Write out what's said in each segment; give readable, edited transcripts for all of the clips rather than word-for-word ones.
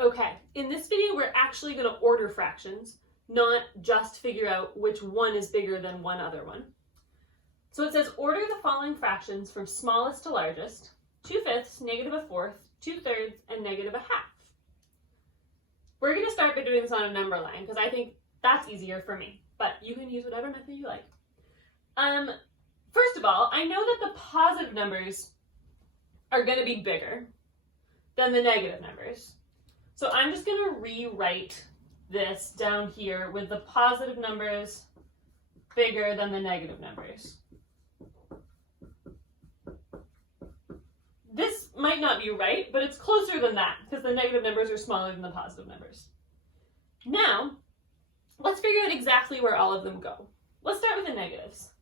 Okay, in this video, we're actually going to order fractions, not just figure out which one is bigger than one other one. So it says order the following fractions from smallest to largest: 2/5, -1/4, 2/3, and -1/2. We're going to start by doing this on a number line because I think that's easier for me, but you can use whatever method you like. First of all, I know that the positive numbers are going to be bigger than the negative numbers. So I'm just going to rewrite this down here with the positive numbers bigger than the negative numbers. This might not be right, but it's closer than that because the negative numbers are smaller than the positive numbers. Now, let's figure out exactly where all of them go. Let's start with the negatives.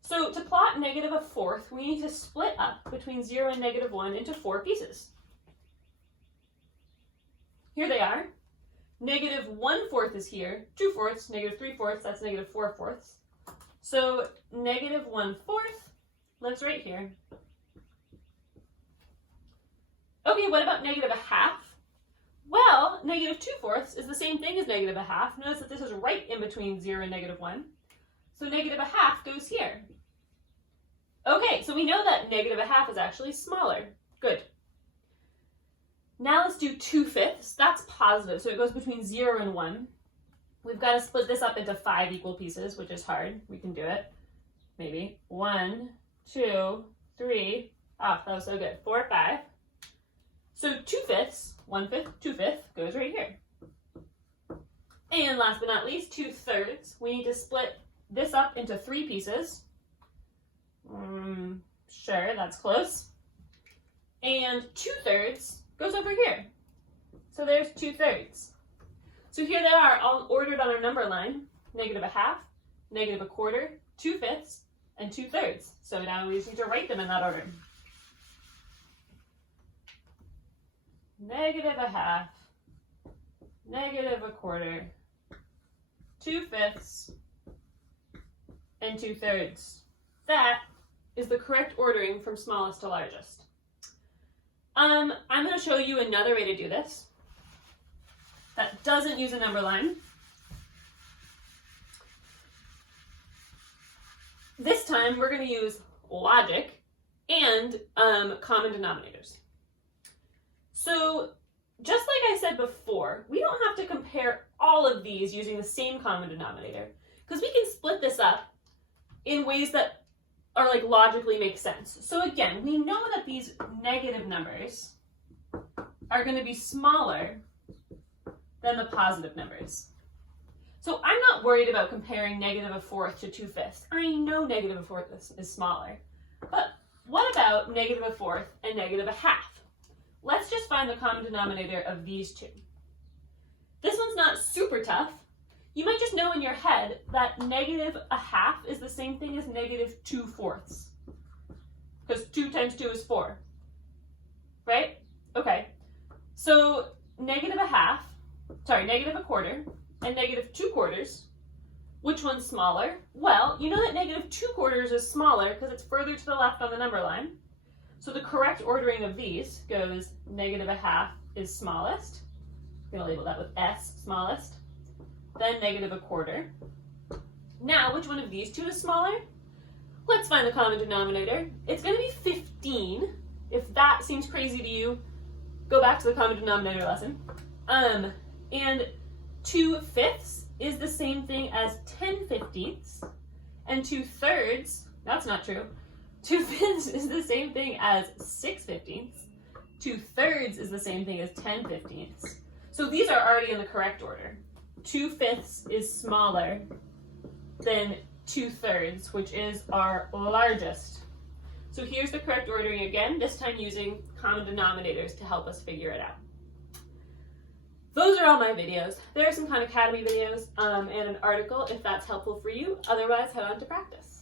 So to plot -1/4, we need to split up between 0 and -1 into 4 pieces. Here they are. -1/4 is here, 2/4, -3/4, that's -4/4. So -1/4 lives right here. Okay, what about -1/2? Well, -2/4 is the same thing as -1/2. Notice that this is right in between 0 and -1. So -1/2 goes here. Okay, so we know that -1/2 is actually smaller. Good. Now let's do 2/5. That's positive, so it goes between 0 and 1. We've got to split this up into 5 equal pieces, which is hard. We can do it. Maybe 1, 2, 3. Ah, that was so good. 4, 5. So 2/5, 1/5, 2/5 goes right here. And last but not least, 2/3. We need to split this up into 3 pieces. Sure, that's close. And 2/3 goes over here. So there's 2/3. So here they are, all ordered on our number line: -1/2, -1/4, 2/5, and 2/3. So now we just need to write them in that order. -1/2, -1/4, 2/5, and 2/3. That is the correct ordering from smallest to largest. I'm going to show you another way to do this that doesn't use a number line. This time we're going to use logic and common denominators. So just like I said before, we don't have to compare all of these using the same common denominator because we can split this up in ways that are like logically make sense. So again, we know that these negative numbers are going to be smaller than the positive numbers. So I'm not worried about comparing -1/4 to 2/5. I know -1/4 is smaller. But what about -1/4 and -1/2? Let's just find the common denominator of these two. This one's not super tough. You might just know in your head that -1/2 is the same thing as -2/4. Because 2 times 2 is 4. Right? Okay. So -1/2, -1/4, and -2/4, which one's smaller? Well, you know that -2/4 is smaller because it's further to the left on the number line. So the correct ordering of these goes -1/2 is smallest. I'm going to label that with S, smallest. Then -1/4. Now, which one of these two is smaller? Let's find the common denominator. It's going to be 15. If that seems crazy to you, go back to the common denominator lesson. And 2/5 is the same thing as 10/15. And 2/3, that's not true. 2/5 is the same thing as 6/15. 2/3 is the same thing as 10/15. So these are already in the correct order. 2/5 is smaller than 2/3, which is our largest. So here's the correct ordering again, this time using common denominators to help us figure it out. Those are all my videos. There are some Khan Academy videos and an article if that's helpful for you. Otherwise, head on to practice.